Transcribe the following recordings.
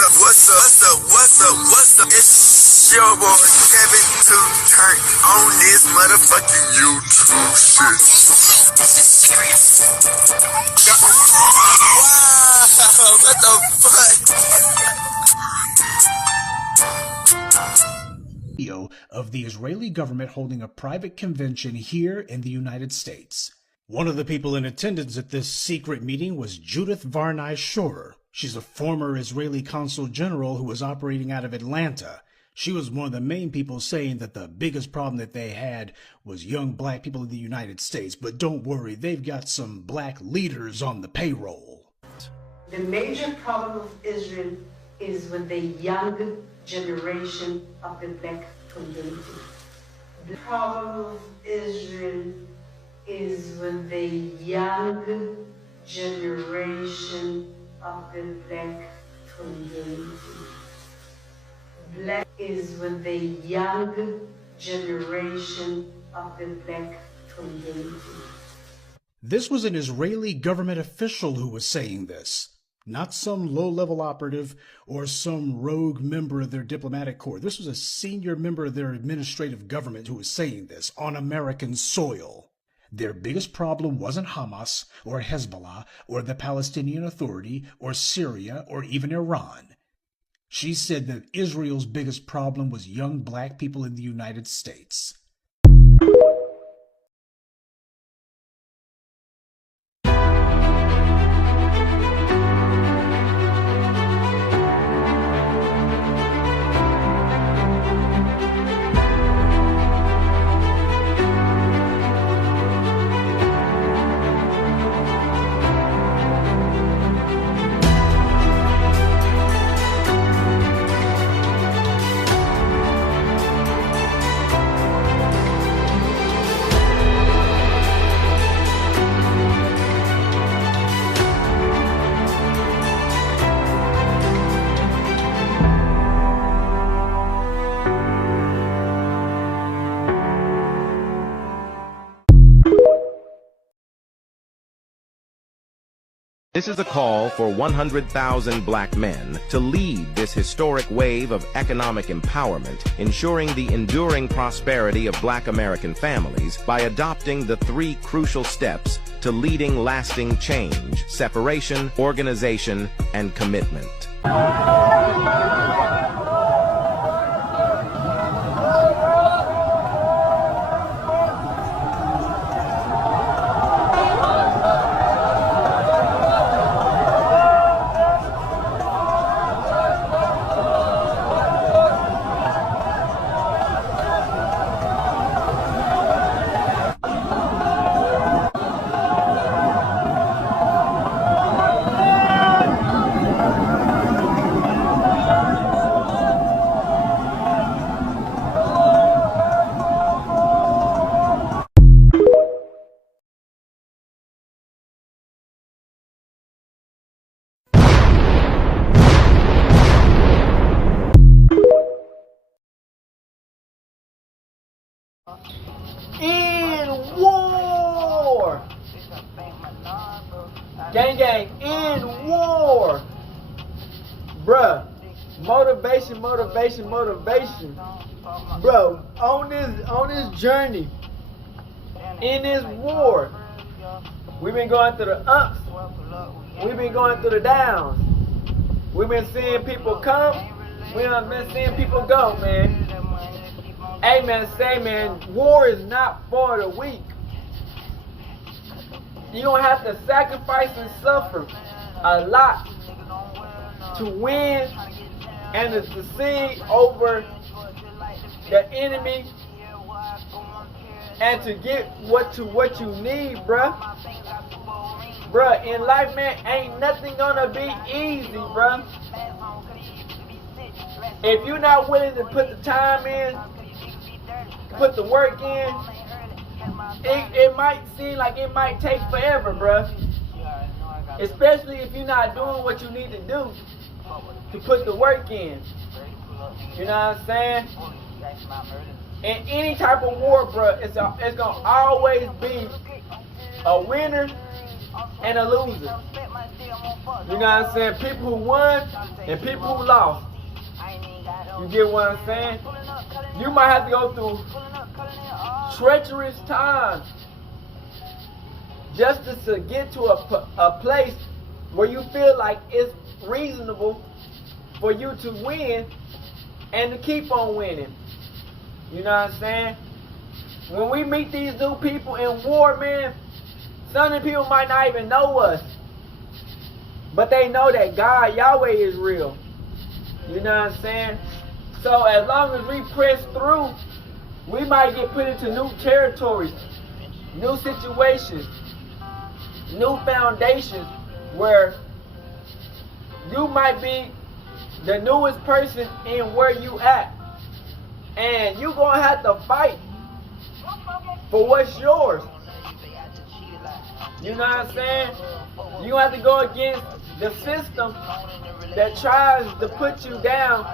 What's up? It's your boy Kevin to turn on this motherfucking YouTube shit. This is serious. Wow, what the fuck? Video of the Israeli government holding a private convention here in the United States. One of the people in attendance at this secret meeting was Judith Varney Shorer. She's a former Israeli consul general who was operating out of Atlanta. She was one of the main people saying that the biggest problem that they had was young black people in the United States. But don't worry, they've got some black leaders on the payroll. The major problem of Israel is with the young generation of the black community. The problem of Israel is with the young generation of the black community. Black is with the young generation of the black community. This was an Israeli government official who was saying this, not some low-level operative or some rogue member of their diplomatic corps. This was a senior member of their administrative government who was saying this on American soil. Their biggest problem wasn't Hamas or Hezbollah or the Palestinian Authority or Syria or even Iran. She said that Israel's biggest problem was young black people in the United States. This is a call for 100,000 black men to lead this historic wave of economic empowerment, ensuring the enduring prosperity of black American families by adopting the 3 crucial steps to leading lasting change: separation, organization, and commitment. In war! Gang gang, in war! Bruh, motivation. Bro, on this journey, in this war, we've been going through the ups, we've been going through the downs. We've been seeing people come, we done been seeing people go, man. Hey man, war is not for the weak. You're gonna have to sacrifice and suffer a lot to win and to succeed over the enemy and to get what you need, bruh. Bruh, in life, man, ain't nothing gonna be easy, bruh. If you're not willing to put the time in, put the work in, it might seem like it might take forever, bruh. Especially if you're not doing what you need to do to put the work in. You know what I'm saying? In any type of war, bruh, it's gonna always be a winner and a loser. You know what I'm saying? People who won and people who lost. You get what I'm saying? You might have to go through treacherous times just to get to a place where you feel like it's reasonable for you to win and to keep on winning. You know what I'm saying? When we meet these new people in war, man, some of the people might not even know us, but they know that God, Yahweh, is real. You know what I'm saying? So as long as we press through, we might get put into new territories, new situations, new foundations where you might be the newest person in where you at. And you're going to have to fight for what's yours. You know what I'm saying? You have to go against the system that tries to put you down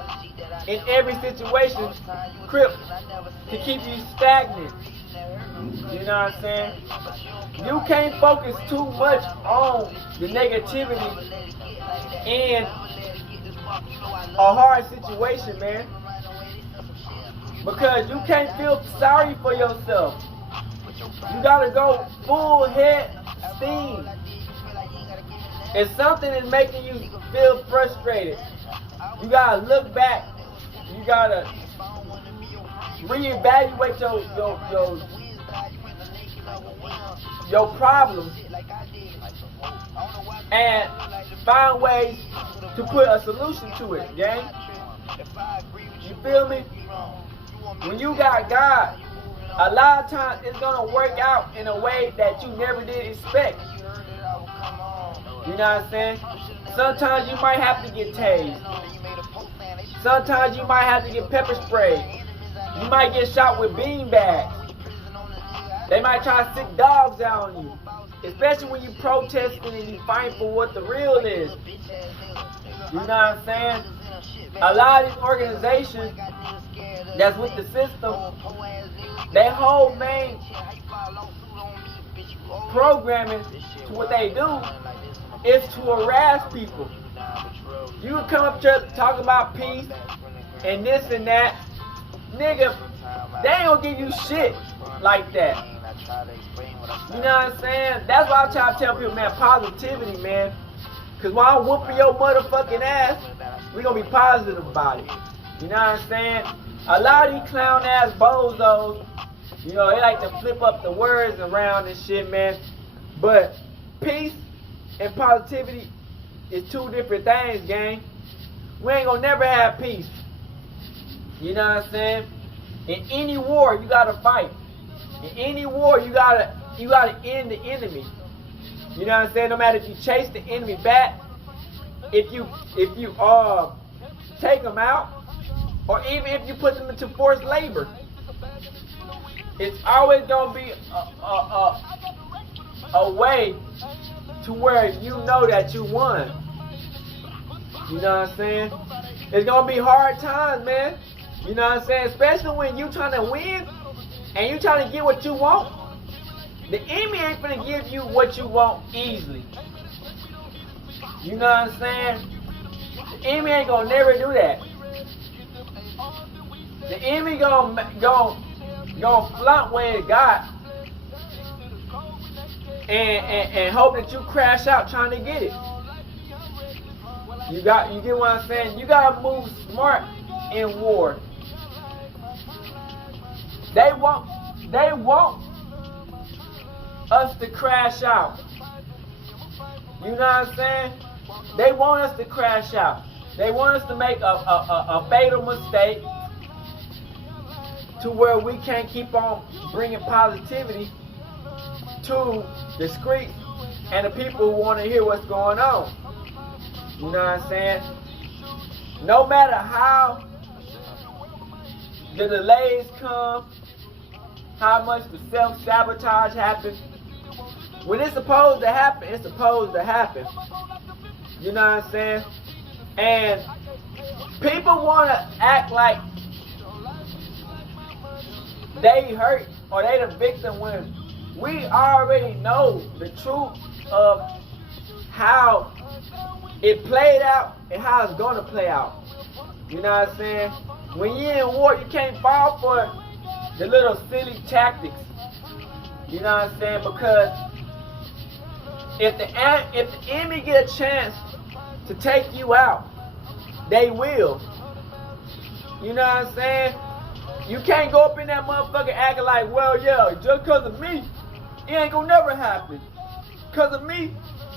in every situation, Crip, to keep you stagnant. You know what I'm saying? You can't focus too much on the negativity in a hard situation, man. Because you can't feel sorry for yourself. You gotta go full head steam. If something is making you feel frustrated, you gotta look back. You gotta reevaluate your problems and find ways to put a solution to it, gang. You feel me? When you got God, a lot of times it's gonna work out in a way that you never did expect. You know what I'm saying? Sometimes you might have to get tased. Sometimes you might have to get pepper sprayed. You might get shot with bean bags. They might try to stick dogs out on you. Especially when you protesting and you fighting for what the real is. You know what I'm saying? A lot of these organizations that's with the system, their whole main programming to what they do is to harass people. You can come up to talk about peace and this and that. Nigga, they ain't gonna give you shit like that. You know what I'm saying? That's why I try to tell people, man, positivity, man. Cause while I'm whooping your motherfucking ass, we gonna be positive about it. You know what I'm saying? A lot of these clown ass bozos, you know, they like to flip up the words around and shit, man. But peace and positivity is two different things, gang. We ain't gonna never have peace. You know what I'm saying? In any war, you gotta fight. In any war, you gotta end the enemy. You know what I'm saying? No matter if you chase the enemy back, if you take them out, or even if you put them into forced labor, it's always gonna be a way to where you know that you won. You know what I'm saying? It's gonna be hard times, man. You know what I'm saying? Especially when you trying to win and you trying to get what you want. The enemy ain't gonna give you what you want easily. You know what I'm saying? The enemy ain't gonna never do that. The enemy gonna flaunt what it got and hope that you crash out trying to get it. You get what I'm saying? You gotta move smart in war. They want us to crash out. You know what I'm saying? They want us to crash out. They want us to make a fatal mistake to where we can't keep on bringing positivity to the streets and the people who want to hear what's going on. You know what I'm saying? No matter how the delays come, how much the self-sabotage happens, when it's supposed to happen, it's supposed to happen. You know what I'm saying? And people want to act like they hurt or they the victim when we already know the truth of how it played out and how it's gonna play out. You know what I'm saying? When you're in war, you can't fall for the little silly tactics. You know what I'm saying? Because if the enemy get a chance to take you out, they will. You know what I'm saying? You can't go up in that motherfucker acting like, well, yeah, just because of me, it ain't gonna never happen. Because of me,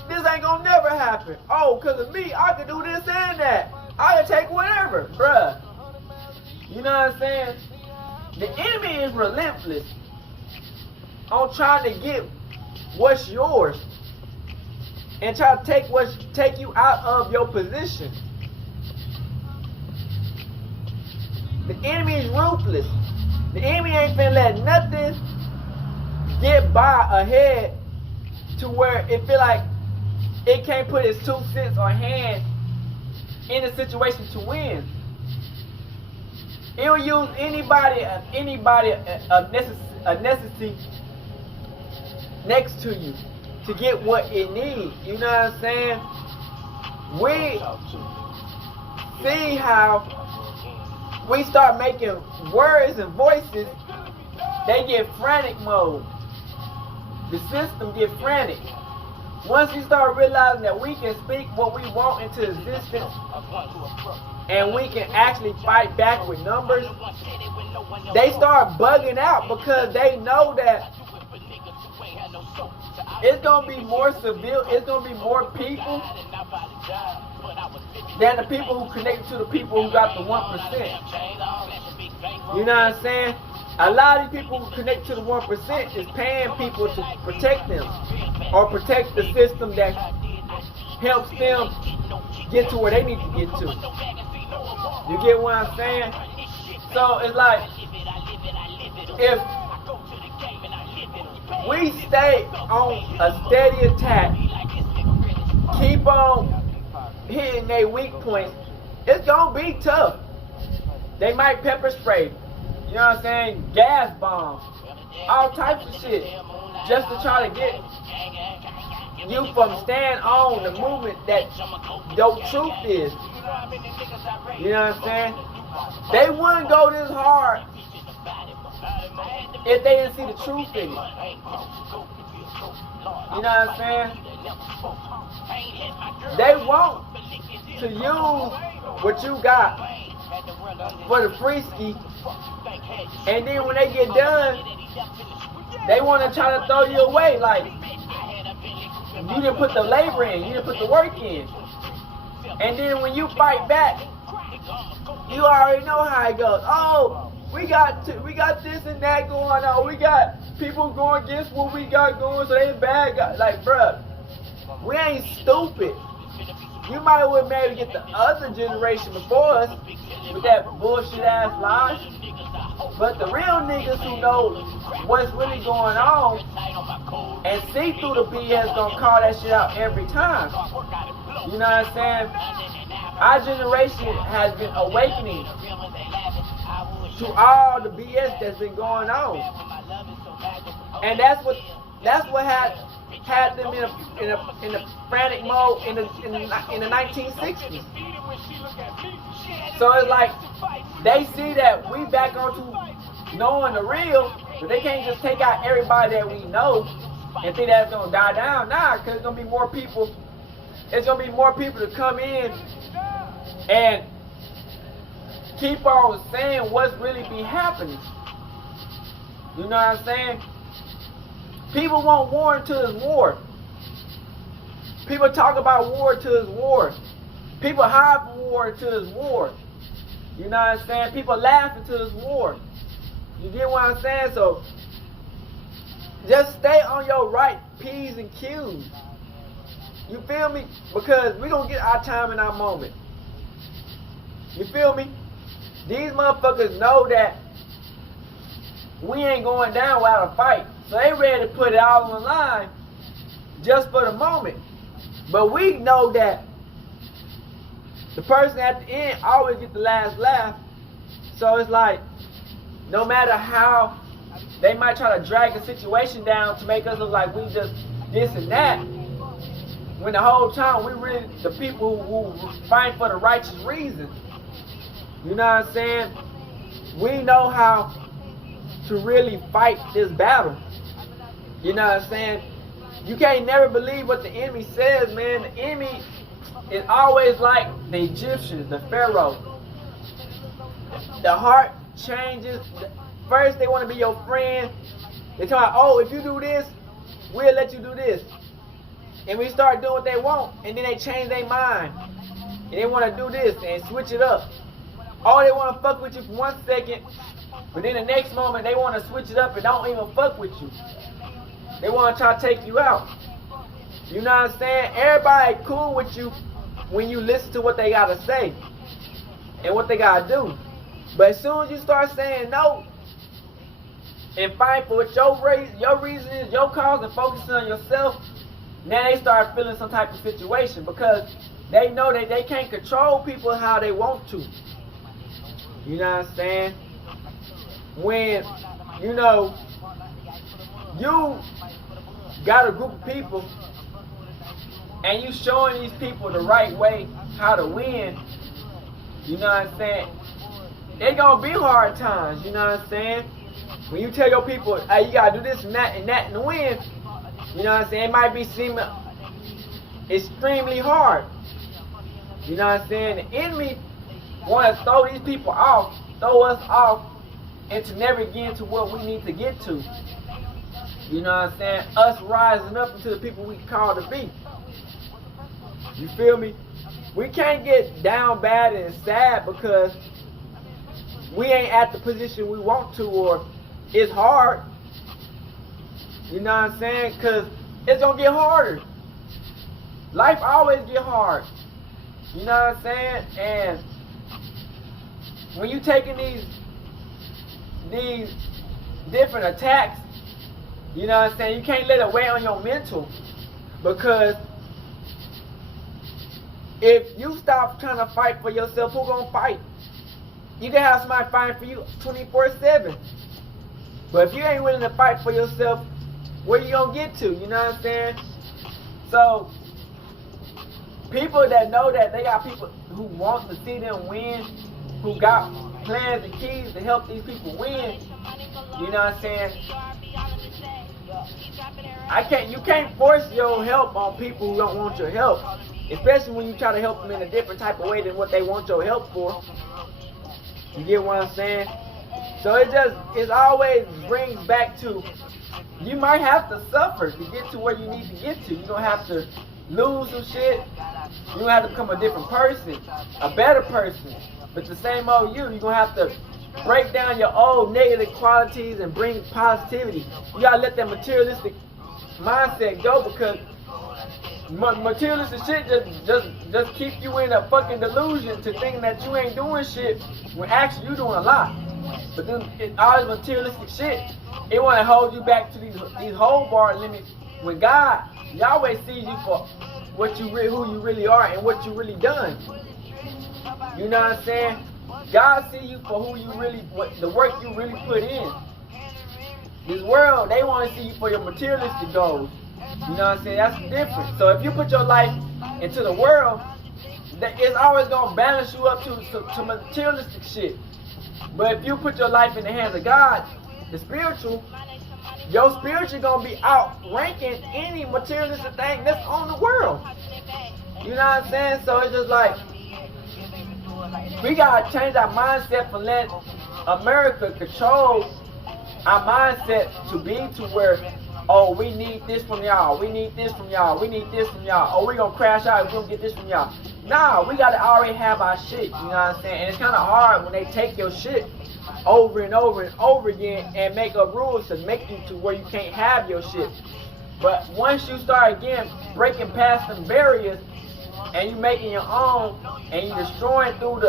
this ain't gonna never happen. Oh, because of me, I can do this and that. I can take whatever, bruh. You know what I'm saying? The enemy is relentless on trying to get what's yours and try to take you out of your position. The enemy is ruthless. The enemy ain't finna let nothing get by ahead to where it feel like it can't put its 2 cents or hand in a situation to win. It will use anybody a necessity next to you to get what it needs. You know what I'm saying? We see how we start making words and voices, they get frantic mode. The system get frantic. Once you start realizing that we can speak what we want into existence and we can actually fight back with numbers, they start bugging out because they know that it's going to be more civil, it's going to be more people than the people who connect to the people who got the 1%. You know what I'm saying? A lot of these people who connect to the 1% is paying people to protect them or protect the system that helps them get to where they need to get to. You get what I'm saying? So it's like, if we stay on a steady attack, keep on hitting their weak points, it's gonna be tough. They might pepper spray, you know what I'm saying, gas bombs, all types of shit, just to try to get you from staying on the movement that your truth is. You know what I'm saying? They wouldn't go this hard if they didn't see the truth in it. You know what I'm saying? They want to use what you got for the free ski, and then when they get done, they want to try to throw you away like you didn't put the labor in, you didn't put the work in. And then when you fight back, you already know how it goes. Oh, we got this and that going on. We got people going against what we got going, so they bad guys. Like, bruh, we ain't stupid. You might have maybe get the other generation before us with that bullshit ass lies. But the real niggas who know what's really going on and see through the BS gonna call that shit out every time. You know what I'm saying? Our generation has been awakening to all the BS that's been going on. And that's what had them in a frantic mode in the 1960s. So it's like they see that we back onto knowing the real, but they can't just take out everybody that we know and think that's gonna die down. Nah, because it's gonna be more people. It's gonna be more people to come in and keep on saying what's really be happening. You know what I'm saying? People want war until it's war. People talk about war until it's war. People hide from war until it's war. You know what I'm saying? People laugh until it's war. You get what I'm saying? So just stay on your right P's and Q's. You feel me? Because we're going to get our time and our moment. You feel me? These motherfuckers know that we ain't going down without a fight. So they ready to put it all on the line just for the moment. But we know that the person at the end always gets the last laugh. So it's like, no matter how they might try to drag the situation down to make us look like we just this and that, When the whole time we really the people who fight for the righteous reasons. You know what I'm saying? We know how to really fight this battle. You know what I'm saying? You can't never believe what the enemy says, man. The enemy is always like the Egyptians, the Pharaoh. The heart changes. First they want to be your friend. They talk, oh, if you do this, we'll let you do this. And we start doing what they want, and then they change their mind. And they want to do this and switch it up. Oh, they want to fuck with you for 1 second, but then the next moment they want to switch it up and don't even fuck with you. They want to try to take you out. You know what I'm saying? Everybody cool with you when you listen to what they got to say and what they got to do. But as soon as you start saying no and fight for what your reason is, your cause, and focusing on yourself, now they start feeling some type of situation because they know that they can't control people how they want to. You know what I'm saying? When, you know, you got a group of people and you showing these people the right way how to win, you know what I'm saying? They gonna be hard times, you know what I'm saying? When you tell your people, hey, you gotta do this and that to win, you know what I'm saying? It might be seeming extremely hard. You know what I'm saying? The enemy want to throw these people off, throw us off, and to never get to what we need to get to. You know what I'm saying? Us rising up into the people we call to be. You feel me? We can't get down bad and sad because we ain't at the position we want to, or it's hard. You know what I'm saying? Because it's going to get harder. Life always get hard. You know what I'm saying? And when you taking these different attacks, you know what I'm saying, you can't let it weigh on your mental, because if you stop trying to fight for yourself, who's gonna fight? You can have somebody fighting for you 24/7, but if you ain't willing to fight for yourself, where you gonna get to? You know what I'm saying? So people that know that they got people who want to see them win, who got plans and keys to help these people win, you know what I'm saying? You can't force your help on people who don't want your help, especially when you try to help them in a different type of way than what they want your help for. You get what I'm saying? So it always brings back to, you might have to suffer to get to where you need to get to. You're going to have to lose some shit. You're going to have to become a different person, a better person. But the same old you're going to have to break down your old negative qualities and bring positivity. You got to let that materialistic mindset go, because materialistic shit just keep you in a fucking delusion to thinking that you ain't doing shit when actually you doing a lot. But then all this materialistic shit, it want to hold you back to these whole bar limits. When God, Yahweh sees you for who you really are and what you really done. You know what I'm saying? God sees you for who you really, the work you really put in. This world, they want to see you for your materialistic goals. You know what I'm saying? That's different. So if you put your life into the world, it's always going to balance you up to materialistic shit. But if you put your life in the hands of God, the spiritual, your spiritual going to be outranking any materialistic thing that's on the world. You know what I'm saying? So it's just like, we got to change our mindset from letting America control our mindset to be to where, oh, we need this from y'all, we need this from y'all, we need this from y'all, oh, we gonna crash out if we don't get this from y'all. Nah, we gotta already have our shit, you know what I'm saying? And it's kind of hard when they take your shit over and over and over again and make up rules to make you to where you can't have your shit. But once you start again breaking past them barriers and you making your own and you destroying through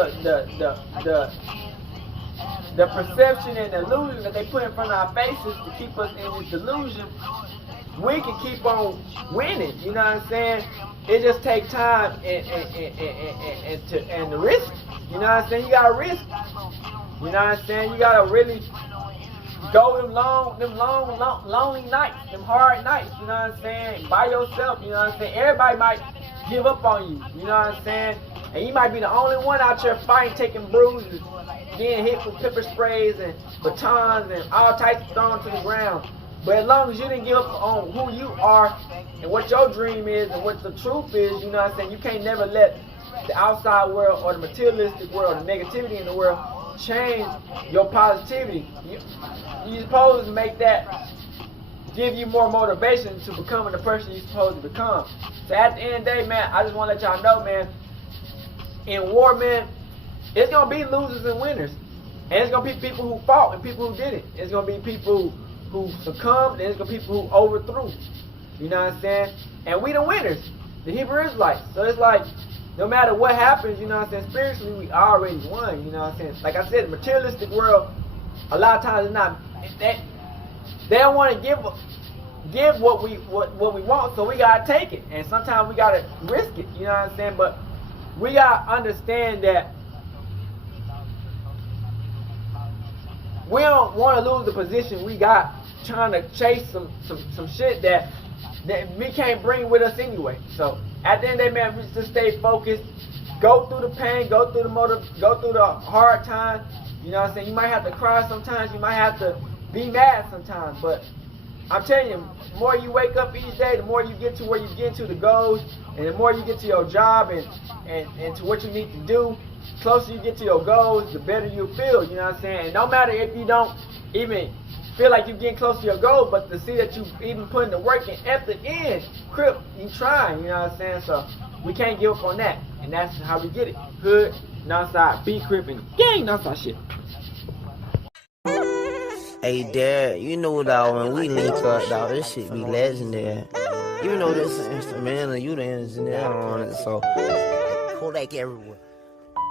the perception and illusion that they put in front of our faces to keep us in this delusion, we can keep on winning. You know what I'm saying? It just takes time and the risk. You know what I'm saying? You gotta risk. You know what I'm saying? You gotta really go them lonely nights, them hard nights, you know what I'm saying, by yourself, you know what I'm saying. Everybody might give up on you, you know what I'm saying, and you might be the only one out there fighting, taking bruises, getting hit with pepper sprays and batons and all types thrown to the ground. But as long as you didn't give up on who you are and what your dream is and what the truth is, you know what I'm saying, you can't never let the outside world or the materialistic world, the negativity in the world, change your positivity. You're supposed to make that give you more motivation to becoming the person you're supposed to become. So at the end of the day, man, I just want to let y'all know, man, in war, man, it's going to be losers and winners. And it's going to be people who fought and people who didn't. It's going to be people who succumbed and it's going to be people who overthrew. You know what I'm saying? And we the winners, the Hebrew Israelites. So it's like, no matter what happens, you know what I'm saying, spiritually we already won, you know what I'm saying. Like I said, the materialistic world, a lot of times it's not, they don't want to give what we want, so we gotta take it. And sometimes we gotta risk it, you know what I'm saying. But we gotta understand that we don't want to lose the position we got trying to chase some shit that we can't bring with us anyway. So at the end of the day, man, we just stay focused, go through the pain, go through the hard times. You know what I'm saying? You might have to cry sometimes, you might have to be mad sometimes, but I'm telling you, the more you wake up each day, the more you get to where you get to the goals, and the more you get to your job and to what you need to do, the closer you get to your goals, the better you feel, you know what I'm saying? And no matter if you don't even feel like you're getting close to your goal, but to see that you even putting the work and effort in, crip, you trying, you know what I'm saying? So we can't give up on that, and that's how we get it. Hood, Northside, B Crip, and gang Northside shit. Hey, Dad, you know, dog, when we link up, dog, this shit be legendary. You know this instrumental, you the engineer on it, so Kodak everywhere.